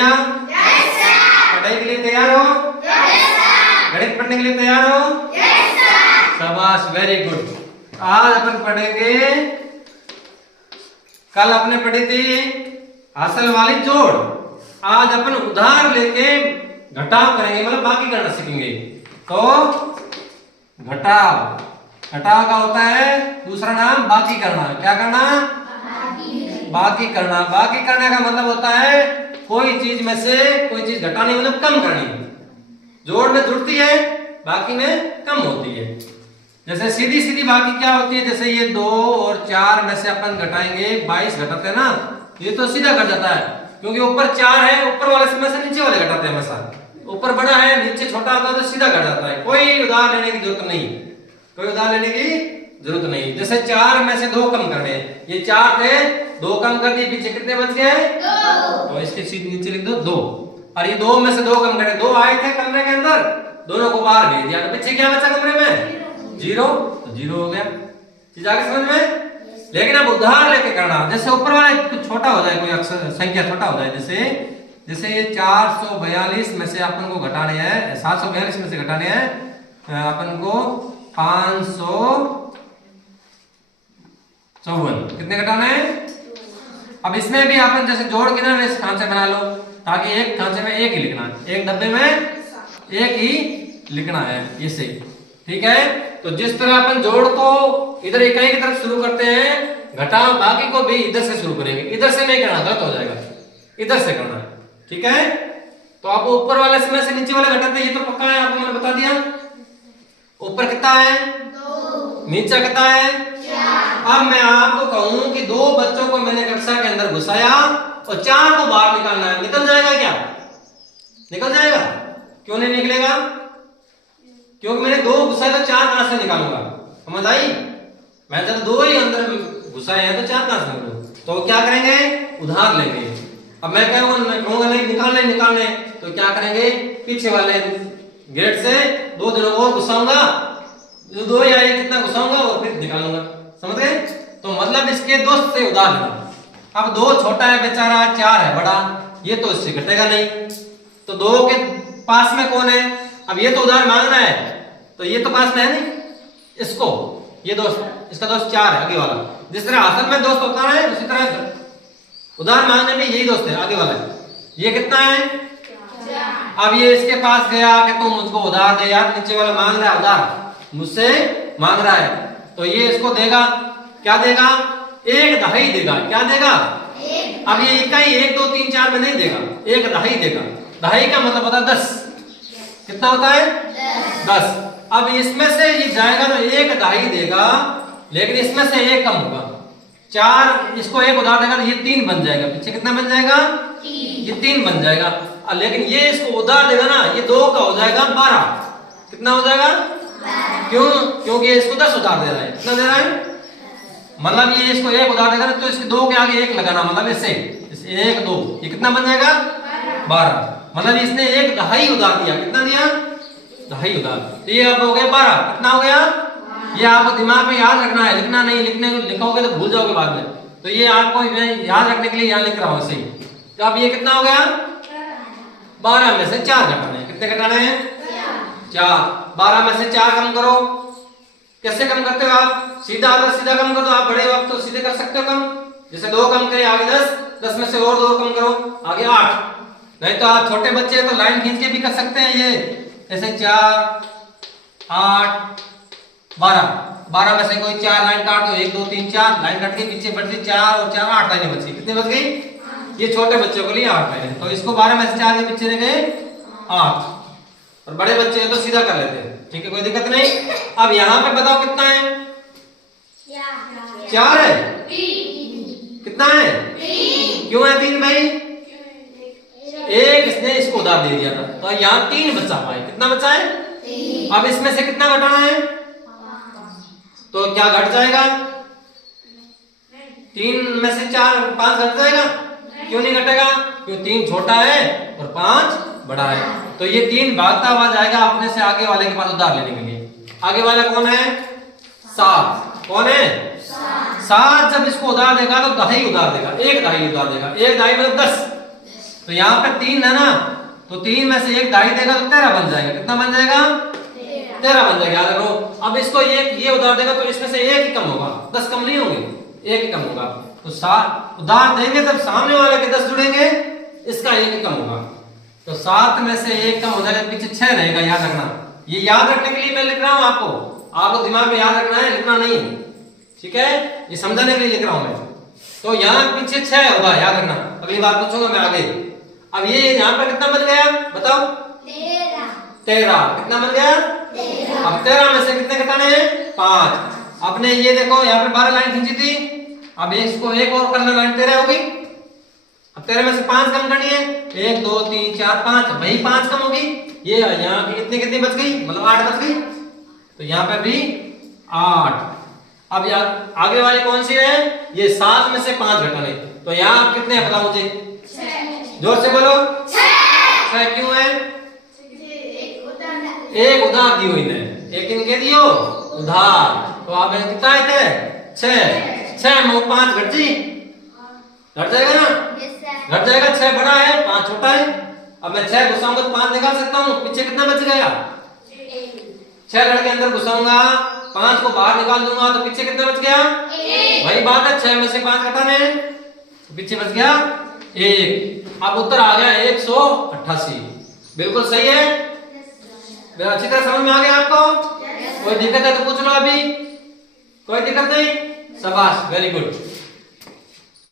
दिया? पढ़ाई के लिए तैयार हो? गणित पढ़ने के लिए तैयार हो? शाबाश, वेरी गुड। आज अपन पढ़ेंगे, कल अपने पढ़ी थी असल वाली जोड़, आज अपन उधार लेके घटाव करेंगे, मतलब बाकी करना सीखेंगे। तो घटाव, घटाव का होता है दूसरा नाम बाकी करना। क्या करना? बाकी करना। बाकी करने का मतलब होता है कोई चीज में से कोई चीज घटानी, मतलब कम करनी। जोड़ में जुड़ती है, बाकी में कम होती है। जैसे सीधी सीधी बाकी क्या होती है, जैसे ये 2 और 4 में से अपन घटाएंगे 22 घटाते हैं ना, ये तो सीधा घट जाता है क्योंकि ऊपर 4 है, ऊपर वाले में से नीचे वाले घटाते हैं हमेशा। ऊपर बड़ा है, नीचे छोटा होता है तो सीधा घट जाता है। कोई उधार लेने की जरूरत नहीं, कोई उधार लेने की जरूरत नहीं। जैसे 4 में से 2 कम करने, ये 4 थे, 2 कम कर दिए, पीछे कितने बच गए? 2। तो इसके सीधे नीचे लिख दो 2। और ये 2 में से 2 कम करे, 2 आए थे कमरे के अंदर, दोनों को बाहर भेज दिया, तो पीछे क्या बचा कमरे में? 0। तो 0 हो गया। चीज आगे समझ में? लेकिन अब उधार लेके करना, जैसे ऊपर वाला कुछ छोटा हो जाए, कोई अक्षर संख्या छोटा हो जाए, जैसे ये 442 में से अपन को घटाने हैं, 742 में से घटाने हैं अपन को 554, कितने घटाने हैं? अब इसमें भी अपन जैसे जोड़ के ना इस खांचे बना लो, ताकि एक खांचे में एक ही लिखना है, एक डब्बे में एक ही लिखना है, इसे। ठीक है, तो जिस तरह अपन जोड़ को इधर इकाई की तरफ शुरू करते हैं, घटाव बाकी को भी इधर से शुरू करेंगे। इधर से नहीं करना, गलत हो जाएगा, इधर से करना है। ठीक है, तो आप ऊपर वाले में से नीचे वाले घटाते हैं, ये तो पक्का है, आपको मैंने बता दिया। ऊपर कितना है? 2। नीचे कितना है? 4। अब मैं आपको कहूं कि 2 बच्चों को मैंने कक्षा के अंदर घुसाया और 4 को बाहर निकालना है, निकल जाएगा क्या? निकल जाएगा? क्यों नहीं निकलेगा? क्योंकि मैंने 2 घुसाए तो 4 कहां से निकालूंगा? समझ आई? मैं जब 2 ही अंदर घुसाए हैं तो 4 कहां से निकालूंगा? तो क्या करेंगे? उधार लेंगे। अब मैं कहूंगा नहीं निकालने, तो क्या करेंगे? पीछे वाले गेट से 2 दिनों और घुसाऊंगा, जो 2 या 1 कितना घुसाऊंगा और फिर निकालूंगा। समझ गए? तो मतलब इसके दोस्त से उधार लेना। अब 2 छोटा है बेचारा, 4 है बड़ा, ये तो इससे घटेगा नहीं, तो 2 के पास में कौन है? अब ये तो उधार मांग रहा है, तो ये तो पास में है नहीं, इसको, ये दोस्त, इसका दोस्त 4 है आगे वाला। जिस तरह असल में दोस्त होता है, उसी तरह उधार मांगने में यही दोस्त है आगे वाला। ये कितना है? 4। अब ये इसके पास गया कि तुम मुझको उधार दे यार, नीचे वाला मांग रहा है उधार, मुझसे मांग रहा है, तो ये इसको देगा। क्या देगा? 1 दहाई देगा। क्या देगा? अब ये इकाई 1 2 3 4 में नहीं देगा, 1 दहाई देगा। दहाई का मतलब होता है 10। कितना होता है? 10। अब इसमें से ये जाएगा तो 1 दहाई देगा, लेकिन इसमें से 1 कम होगा। 4 इसको 1 उधार देगा तो ये 3 बन जाएगा, पीछे कितना बन जाएगा? 3। ये 3 बन जाएगा। लेकिन ये इसको उधार देगा ना, ये 2 का हो जाएगा 12। कितना हो जाएगा? 12। क्यों? क्योंकि इसको 10 उधार दे रहा है। कितना दे रहा है? मतलब ये इसको 1 उधार देगा तो इसके 2 के आगे 1 लगाना, मतलब इससे 1 2, ये कितना बन जाएगा? 12। मतलब इसने 1 दहाई उधार दिया। कितना दिया? दहाई उधार। तो ये अब हो गया 12। कितना हो गया? ये आपको दिमाग में याद रखना है, लिखना नहीं। लिखोगे तो भूल जाओगे बाद में, तो ये आपको याद रखने के लिए यहाँ लिख रहा हूं सही। तो अब ये कितना हो गया? 12 में से 4 घटाने हैं। कितने घटाने हैं? 4। 12 में से 4 कम करो। कैसे कम करते हो आप? सीधा अगर सीधा कम करो तो आप बड़े हो, आप तो सीधे कर सकते हो कम। जैसे 2 कम करे आगे 10, 10 में से और 2 कम करो आगे 8। नहीं तो आप छोटे बच्चे हैं तो लाइन खींच के भी कर सकते हैं। ये जैसे 4 8 12, 12 में से कोई 4 लाइन काट दो, 1 2 3 4 लाइन कट के पीछे बढ़ गई 4 और 4 8 लाइनें बची। कितनी बच गई? ये छोटे बच्चों के लिए 8 लाइनें। तो इसको 12 में से 4 के पीछे रह गए 8, और बड़े बच्चे हैं तो सीधा कर लेते हैं। ठीक है, कोई दिक्कत नहीं। अब यहाँ पे बताओ कितना है? 4 है। कितना है? 3। क्यों है 3 भाई? 1 इसने इसको उधार दे दिया था, तो यहाँ 3 बचा भाई। कितना बचा है? 3। अब इसमें से कितना घटाना है? तो क्या घट जाएगा? 3 में से 4 5 घट जाएगा। क्यों नहीं घटेगा? क्योंकि 3 छोटा है और 5 बड़ा है। तो ये 3 भागता हुआ जाएगा अपने से आगे वाले के पास उधार लेने के लिए। आगे वाला कौन है? 7। कौन है? 7। जब इसको उधार देगा तो दहाई उधार देगा, 1 दहाई उधार देगा। 1 दहाई मतलब 10। तो यहाँ पे 3 है ना, तो 3 में से एक ढाई देगा तो 13 बन जाएगा। कितना बन जाएगा? 13 बन जाएगा। याद रखो। अब इसको एक ये उधार देगा तो इसमें से एक ही कम होगा, 10 कम नहीं होंगे, एक ही कम होगा। तो उधार देंगे तब सामने वाले के 10 जुड़ेंगे, इसका एक ही कम होगा। तो 7 में से एक कम हो जाएगा, पीछे 6 रहेगा। याद रखना, ये याद रखने के लिए मैं लिख रहा हूं आपको दिमाग में याद रखना है, लिखना नहीं है, ठीक है? ये समझाने के लिए लिख रहा हूं मैं। तो यहाँ पीछे 6 होगा, याद रखना, अगली बार पूछूंगा मैं आगे। अब ये यहाँ पर कितना बन गया बताओ? 13। कितना बन गया? 13। अब 13 में से कितने घटाने हैं? 5। आपने ये देखो यहाँ पर 12 लाइन खींची थी, अब इसको एक और करना, लाइन 13 होगी। अब 13 में से 5 कम करनी है, 1 2 3 4 5, वही 5 कम होगी। ये यहाँ की कितनी बच गई, मतलब 8 बच गई। तो यहाँ पे भी 8। अब आगे वाली कौन सी है? ये 7 में से 5 घटाने। तो यहाँ आप कितने बताओ मुझे? 6। जोर से बोलो। 6 क्यों है? एक उधार दी हुई ने, एक इनके दियो उधार। तो आप कितना है? 6। 6 में 5 घट जाएगा ना? घट जाएगा। 6 बड़ा है, 5 छोटा है। अब मैं 6 घुसाऊंगा तो 5 निकाल सकता हूँ। पीछे कितना बच गया? 6 लड़के अंदर घुसाऊंगा, 5 को बाहर निकाल दूंगा तो पीछे कितना बच गया? वही बात है, 6 में से 5 घटाने, तो पीछे बच गया 1। अब उत्तर आ गया 188। बिल्कुल सही है। अच्छी तरह समझ में आ गया आपको? कोई दिक्कत है तो पूछ लो अभी। कोई दिक्कत नहीं? शाबाश, वेरी गुड।